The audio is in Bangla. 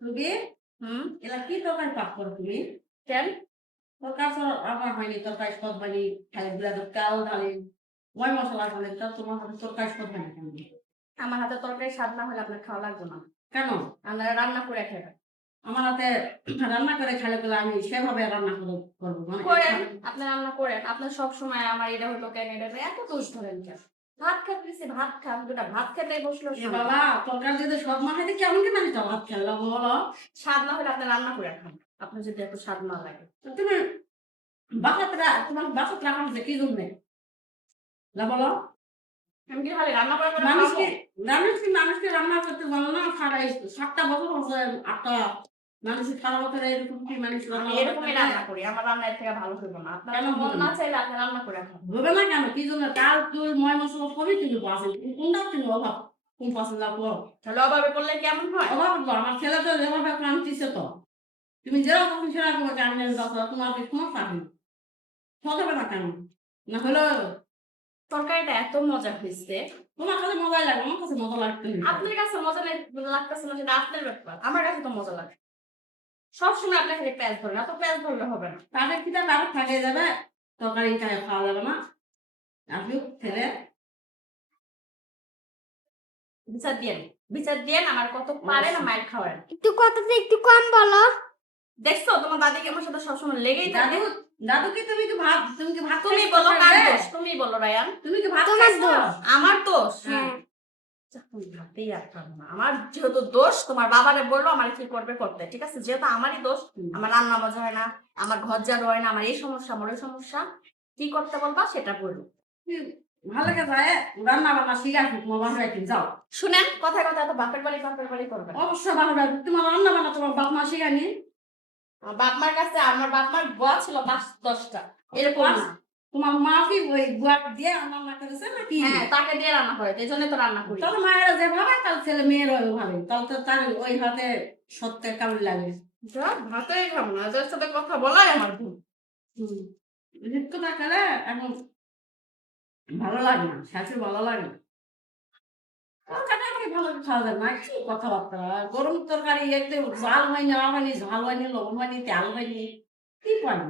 তুমি এলা কি তরকারি পাক করো তুমি? কেন? তরকারি তো আমার হয়নি, তরকারি সব হয়নি, খালি গুলা চাল ঢালি, ময় মশলা ঢালি, তা তোমার হাতে তরকারি সব হয়নি কেন? আমার হাতে তরকারি স্বাদ না হলে আপনার খাওয়া লাগবে না। কেন? আপনারা রান্না করে খাবেন। আমার হাতে রান্না করে খাইলে গেলে আমি সেভাবে রান্না করবো মানে করেন, আপনি রান্না করেন। আপনার সবসময় আমার এটা হলো কেন, এটা হলো, এত দোষ ধরেন কেন? ভাত খেতে দিছি, ভাত খান, দুটা ভাত খেতে বসলো। এ বাবা, তরকারি যদি সব মাখাইতে কেমন কেন আমি তো ভাত খেলাম বলো? স্বাদ না হলে আপনি রান্না করে খান, আপনার যদি এত স্বাদ না লাগে। তুমি তোমার বাসাত রাখা হচ্ছে কি জন্যে? না বলো? আমি কি খালি রান্না করে করে খাবো? মানুষকে রান্না করতে বলো না, 7টা বছর হচ্ছে, 8টা মানুষের সারা বছর এরকম কি মানুষ আমি এরকমই রান্না করি, আমার রান্না এর থেকে ভালো হইব না। আপনার মন না চাইলে আপনি রান্না করে খান। হবে না কেন? কি জন্য? চাল চুল ময় মশলা সবই তুমি পাচ্ছেন, কোনটা তুমি অভাব কোন পছন্দ করো? তাহলে অভাবে পড়লে কেমন হয়? অভাব তো আমার ছেলে তো যেভাবে কাঁদতেছে, তো তুমি যেরকম সেরা তোমাকে আমি তোমার কি সমস্যা আছে? হবে না কেন? না হলো তরকারিটা এত মজা হয়েছে। তোমার কাছে মজা লাগে, আমার কাছে মজা লাগতে নেই। আপনার কাছে মজা লাগতেছে না, সেটা আপনার ব্যাপার। আমার কাছে তো মজা লাগে। সবসময় আপনার খালি প্যাঁচ ধরে, এত প্যাঁচ ধরলে হবে না। তাদের খিদা তাদের থাকে যাবে, তরকারি খাওয়া যাবে না। আপনি ছেলে বিচার দিয়েন আমার কত পারে না মায়ের খাওয়ার। একটু কথাটা একটু কম বলো। দেখছো তোমার দাদি আমার সাথে সবসময় লেগেই থাকে। দাদু কি তুমি কি ভাত তুমি বলো কার দোষ? তুমি বলো রায়ান। তুমি কি ভাত তোমার খাইছো? দোষ। আমার দোষ? হ্যাঁ। তুমি ভাতেই আর খাবো না। আমার যেহেতু দোষ, তোমার বাবারে বললো আমার কি করবে করতে, ঠিক আছে? যেহেতু আমারই দোষ, আমার রান্না মজা হয় না, আমার ঘর ঝাড়ু হয় না, আমার এই সমস্যা, আমার ওই সমস্যা, কি করতে বলবা সেটা বললো। ভালো কথা, রান্না বান্না শিখাচ্ছি তোমার বাসায় একদিন যাও। শুনেন, কথায় কথা এত বাপের বাড়ি করবেন। অবশ্যই ভালো লাগে, তোমার রান্না বান্না তোমার বাপ মা শিখানি? আমার বাপ মার কাছে, আমার বাপ মার গোয়া ছিল 5-10টা, এরকম না। তোমার মা কি ওই গুয়া দিয়ে রান্না করেছে নাকি? হ্যাঁ, তাকে দিয়ে রান্না করে, এই জন্য তো রান্না করি। তাহলে মায়েরা যেভাবে, তার ছেলে মেয়ের ওইভাবে, তাহলে তো তার ওই হাতে সত্যের কেমন লাগে। ভাতেই খাবো না, এদের সাথে কথা বলাই আমার ভুল। তো না খেলে এখন ভালো লাগে না, শাশুড়ি ভালো লাগে না। তরকারি ভালো খাওয়া যায় না, কি কথাবার্তা! গরম তরকারি একদম ঝাল হয়নি, ঝাল হয়নি, লবণ হয়নি, তেল হয়নি, কি পানি।